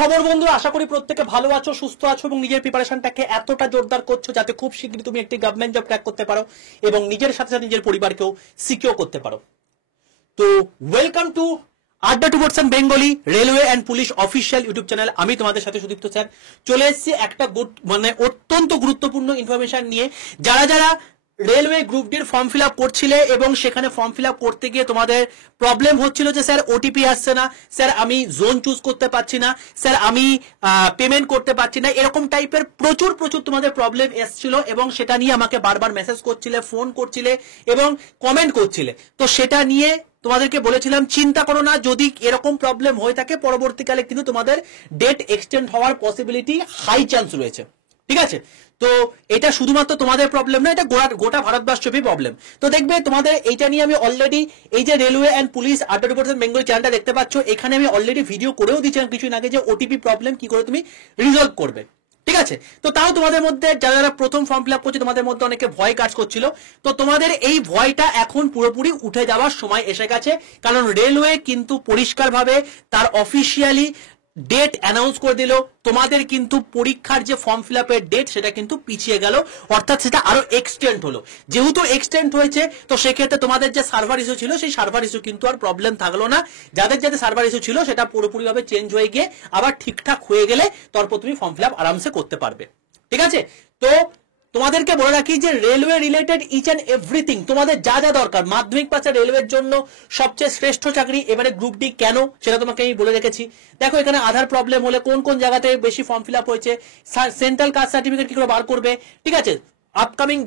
খবর বন্ধুরা, আশা করি প্রত্যেকে ভালো আছো, সুস্থ আছো এবং নিজের প্রিপারেশনটাকে এতটা জোরদার করছো যাতে খুব শীঘ্রই তুমি একটি গভর্নমেন্ট জব ক্র্যাক করতে পারো এবং নিজের সাথে সাথে নিজের পরিবারকেও সিকিউর করতে পারো। তো welcome to Adda to boards Bengali railway and police official YouTube channel. আমি তোমাদের সাথে সুদীপ্ত স্যার চলে এসেছি একটা অত্যন্ত গুরুত্বপূর্ণ ইনফরমেশন নিয়ে। যারা যারা রেলওয়ে গ্রুপ ডির ফর্ম ফিল আপ করছিলে এবং সেখানে ফর্ম ফিল আপ করতে গিয়ে তোমাদের প্রবলেম হচ্ছিল যে স্যার ওটিপি আসছে না, স্যার আমি জোন চুজ করতে পারছি না, স্যার আমি পেমেন্ট করতে পারছি না, এরকম টাইপের প্রচুর তোমাদের প্রবলেম এসেছিল এবং সেটা নিয়ে আমাকে বারবার মেসেজ করছিলে, ফোন করছিলে এবং কমেন্ট করছিলে। তো সেটা নিয়ে তোমাদেরকে বলেছিলাম চিন্তা করো না, যদি এরকম প্রবলেম হয়ে থাকে পরবর্তীকালে কিন্তু তোমাদের ডেট এক্সটেন্ড হওয়ার পসিবিলিটি হাই চান্স রয়েছে। ঠিক আছে, তো এটা শুধুমাত্র তোমাদের প্রবলেম না, এটা গোটা ভারতবর্ষব্যাপী প্রবলেম। তো দেখবে তোমাদের এইটা নিয়ে আমি অলরেডি এই যে রেলওয়ে অ্যান্ড পুলিশ আড্ডা টু বোর্ডস বেঙ্গলি চ্যানেলটা দেখতে পাচ্ছ, এখানে আমি অলরেডি ভিডিও করেও দিয়েছিলাম কিছুদিন আগে যে ওটিপি প্রবলেম কি করে তুমি রিজলভ করবে। ঠিক আছে, তো তাও তোমাদের মধ্যে যারা যারা প্রথম ফর্ম ফিল আপ করছে তোমাদের মধ্যে অনেকে ভয় কাজ করছিল। তো তোমাদের এই ভয়টা এখন পুরোপুরি উঠে যাওয়ার সময় এসে গেছে, কারণ রেলওয়ে কিন্তু পরিষ্কারভাবে তার অফিসিয়ালি ডেট অ্যানাউন্স করে দিল। তোমাদের কিন্তু পরীক্ষার যে ফর্ম ফিল আপের ডেট সেটা কিন্তু পিছিয়ে গেল, অর্থাৎ সেটা আরো এক্সটেন্ড হলো। যেহেতু এক্সটেন্ড হয়েছে তো সেক্ষেত্রে তোমাদের যে সার্ভার ইস্যু ছিল সেই সার্ভার ইস্যু কিন্তু আর প্রবলেম থাকলো না। যাদের সার্ভার ইস্যু ছিল সেটা পুরোপুরিভাবে চেঞ্জ হয়ে গিয়ে আবার ঠিকঠাক হয়ে গেলে তারপর তুমি ফর্ম ফিল আপ আরামসে করতে পারবে। ঠিক আছে, তো তোমাদেরকে বলে রাখি যে railway related each and everything তোমাদের যা যা দরকার, মাধ্যমিক পাশে রেলওয়ের জন্য সবচেয়ে শ্রেষ্ঠ চাকরি। এবারে গ্রুপ ডি কেন সেটা তোমাকে আমি বলে রেখেছি। দেখো এখানে আধার প্রবলেম হলে কোন কোন জায়গাতে বেশি ফর্ম ফিল আপ হয়েছে, সেন্ট্রাল কাস্ট সার্টিফিকেট কি করে বার করবে, ঠিক আছে, আপকামিং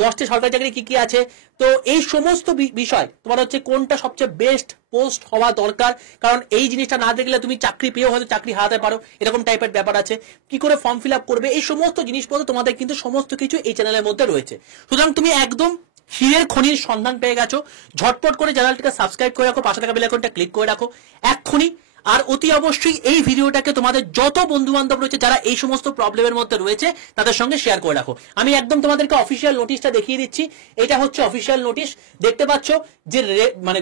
10টি সরকারি চাকরি কি কি আছে, তো এই সমস্ত বিষয় তোমার হচ্ছে কোনটা সবচেয়ে বেস্ট পোস্ট হওয়া দরকার, কারণ এই জিনিসটা না দেখলে তুমি চাকরি পেয়েও হয়তো চাকরি হারাতে পারো, এরকম টাইপের ব্যাপার আছে। কি করে ফর্ম ফিল আপ করবে, এই সমস্ত জিনিসপত্র তোমাদের কিন্তু সমস্ত কিছু এই চ্যানেলের মধ্যে রয়েছে। সুতরাং তুমি একদম হীরের খনির সন্ধান পেয়ে গেছো। ঝটপট করে চ্যানেলটাকে সাবস্ক্রাইব করে রাখো, পাশে থাকা বেল আইকনটা ক্লিক করে রাখো এক্ষুনি। আর অতি অবশ্যই এই ভিডিওটাকে তোমাদের যত বন্ধু বান্ধব রয়েছে যারা এই সমস্ত প্রবলেমের মধ্যে রয়েছে তাদের সঙ্গে শেয়ার করে রাখো। আমি একদম তোমাদেরকে অফিসিয়াল নোটিশটা দেখিয়ে দিচ্ছি। এটা হচ্ছে অফিসিয়াল নোটিশ, দেখতে পাচ্ছ যে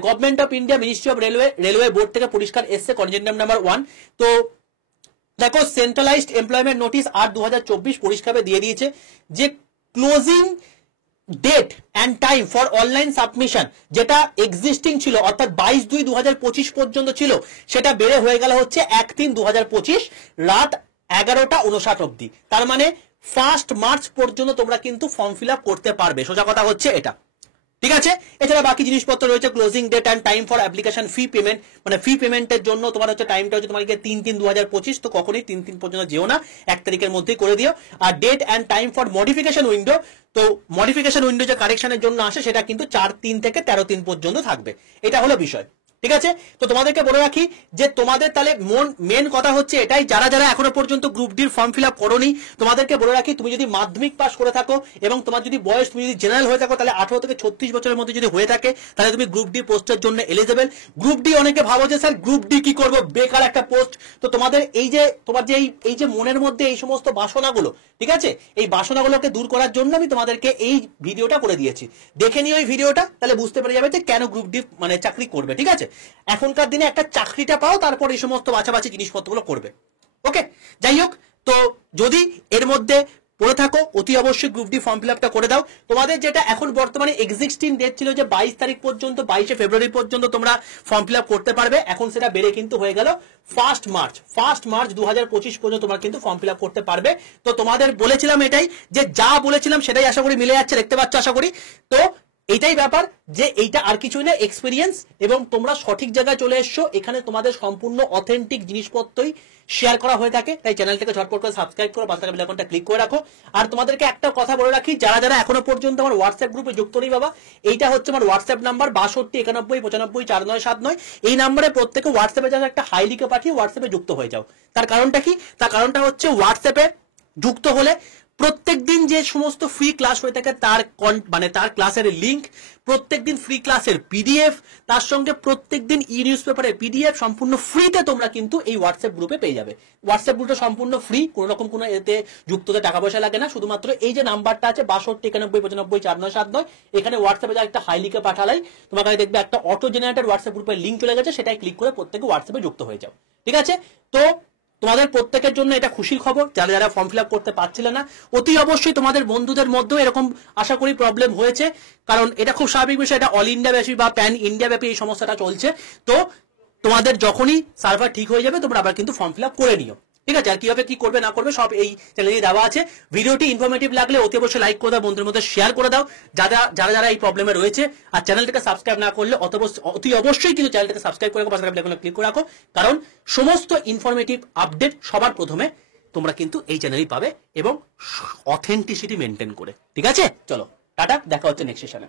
government of India ministry of railway board থেকে পরিষ্কার এসছে কনজেন্ডাম নাম্বার 1। তো দেখো সেন্ট্রালাইজড এমপ্লয়মেন্ট নোটিশ 8/2024 পরিষ্কার দিয়ে দিয়েছে যে closing date and time for online submission যেটা এক্সিস্টিং ছিল অর্থাৎ 22/2/2025 পর্যন্ত ছিল, সেটা বেড়ে হয়ে গেল হচ্ছে 1/3/2025 রাত 11:59 অব্দি। তার মানে 1 মার্চ পর্যন্ত তোমরা কিন্তু ফর্ম ফিল আপ করতে পারবে, সোজা কথা হচ্ছে এটা। ঠিক আছে, এছাড়া বাকি জিনিসপত্র রয়েছে closing date and time for application fee payment, fee পেমেন্টের জন্য তোমার হচ্ছে টাইমটা হচ্ছে তোমার 3/3/2025। তো কখনোই 3 পর্যন্ত যেও না, 1 তারিখের মধ্যেই করে দিও। আর date and time for modification window, তো মডিফিকেশন উইন্ডো যে কারেকশনের জন্য আসে সেটা কিন্তু 4/3 থেকে 13/3 পর্যন্ত থাকবে। এটা হলো বিষয়। ঠিক আছে, তো তোমাদেরকে বলে রাখি যে তোমাদের তাহলে মেন কথা হচ্ছে এটাই, যারা যারা এখনো পর্যন্ত গ্রুপ ডির ফর্ম ফিল আপ করোনি তোমাদেরকে বলে রাখি, তুমি যদি মাধ্যমিক পাস করে থাকো এবং তোমার যদি বয়স, তুমি যদি জেনারেল হয়ে থাকো তাহলে 18 থেকে 36 বছরের মধ্যে যদি হয়ে থাকে তাহলে তুমি গ্রুপ ডি পোস্টের জন্য এলিজিবল। গ্রুপ ডি অনেকে ভাবো যে স্যার গ্রুপ ডি কি করবো, বেকার একটা পোস্ট। তো তোমাদের তোমার যে মনের মধ্যে এই সমস্ত বাসনাগুলো, ঠিক আছে, এই বাসনাগুলোকে দূর করার জন্য আমি তোমাদেরকে এই ভিডিওটা করে দিয়েছি। দেখে নিও এই ভিডিওটা, তাহলে বুঝতে পেরে যাবে যে কেন গ্রুপ ডি চাকরি করবে। ঠিক আছে, এখনকার দিনে একটা চাকরিটা পাও, তারপর এই সমস্ত বাছাবাছি জিনিসপত্রগুলো করবে। ওকে, যাই হোক, তো যদি এর মধ্যে পড়ে থাকো অতি অবশ্যই গ্রুপ ডি ফর্ম ফিল আপটা করে দাও। তোমাদের যেটা এখন বর্তমানে এক্সিস্টিং ডেট ছিল যে 22 তারিখ পর্যন্ত, 22শে ফেব্রুয়ারি পর্যন্ত তোমরা ফর্ম ফিল আপ করতে পারবে, এখন সেটা বেড়ে কিন্তু হয়ে গেল 1 মার্চ 2025 পর্যন্ত তোমরা কিন্তু ফর্ম ফিল আপ করতে পারবে। তো তোমাদের বলেছিলাম এটাই, যে যা বলেছিলাম সেটাই আশা করি মিলে যাচ্ছে, দেখতে পাচ্ছ আশা করি। তো এইটাই ব্যাপার, যে এইটা আর কিছুই না, এক্সপিরিয়েন্স, এবং তোমরা সঠিক জায়গায় চলে এসছো। এখানে তোমাদের সম্পূর্ণ অথেন্টিক জিনিসপত্রই শেয়ার করা হয়ে থাকে, তাই চ্যানেলটাকে ঝটপট করে সাবস্ক্রাইব করো, পাশে থাকা বেল আইকনটা ক্লিক করে রাখো। আর তোমাদেরকে একটা কথা বলে রাখি, যারা যারা এখনো পর্যন্ত আমার হোয়াটসঅ্যাপ গ্রুপে যুক্ত নেই বাবা, এইটা হচ্ছে আমার হোয়াটসঅ্যাপ নাম্বার 6291954949। এই নাম্বারে প্রত্যেকে হোয়াটসঅ্যাপে যারা একটা হাই লিখে পাঠিয়ে হোয়াটসঅ্যাপে যুক্ত হয়ে যাও। তার কারণটা কি? তার কারণটা হচ্ছে হোয়াটসঅ্যাপে যুক্ত হলে প্রত্যেকদিন যে সমস্ত ফ্রি ক্লাস হয়ে থাকে তার ক্লাসের লিংক, প্রত্যেকদিন ফ্রি ক্লাসের পিডিএফ, তার সঙ্গে প্রত্যেকদিন ই নিউজ পেপারের পিডিএফ সম্পূর্ণ ফ্রিতে তোমরা কিন্তু এই হোয়াটসঅ্যাপ গ্রুপে পেয়ে যাবে। হোয়াটসঅ্যাপ গ্রুপটা সম্পূর্ণ ফ্রি, কোনো রকম কোনো এতে যুক্ত হতে টাকা পয়সা লাগে না। শুধুমাত্র এই যে নাম্বারটা আছে 6291954979, এখানে হোয়াটসঅ্যাপে যা একটা হাই লিখে পাঠালাই তোমার কাছে দেখবে একটা অটো জেনারেটেড হোয়াটসঅ্যাপ গ্রুপের লিংক চলে গেছে, সেটাই ক্লিক করে প্রত্যেকে হোয়াটসঅ্যাপে যুক্ত হয়ে যাও। ঠিক আছে, তো তোমাদের প্রত্যেকের জন্য এটা খুশির খবর, যারা যারা ফর্ম ফিল আপ করতে পারছিলে না, অতি অবশ্যই তোমাদের বন্ধুদের মধ্যেও এরকম আশা করি প্রবলেম হয়েছে, কারণ এটা খুব স্বাভাবিক বিষয়, এটা অল ইন্ডিয়া ব্যাপী বা প্যান ইন্ডিয়া ব্যাপী এই সমস্যাটা চলছে। তো তোমাদের যখনই সার্ভার ঠিক হয়ে যাবে তোমরা আবার কিন্তু ফর্ম ফিল আপ করে নিও, ঠিক আছে? আর কিভাবে কি করবে না করবে সব এই চ্যানেলে দেওয়া আছে। ভিডিওটি ইনফরমেটিভ লাগলে অতি অবশ্যই লাইক করে দাও, বন্ধুদের মধ্যে শেয়ার করে দাও যারা যারা যারা এই প্রবলেমে রয়েছে। আর চ্যানেলটাকে সাবস্ক্রাইব না করলে অতি অবশ্যই কিন্তু চ্যানেলটাকে সাবস্ক্রাইব করে রাখো, পাশে থাকা ক্লিক করে রাখো, কারণ সমস্ত ইনফরমেটিভ আপডেট সবার প্রথমে তোমরা কিন্তু এই চ্যানেলেই পাবে এবং অথেন্টিসিটি মেনটেন করে। ঠিক আছে, চলো টাটা, দেখা হচ্ছে নেক্সট সেশনে।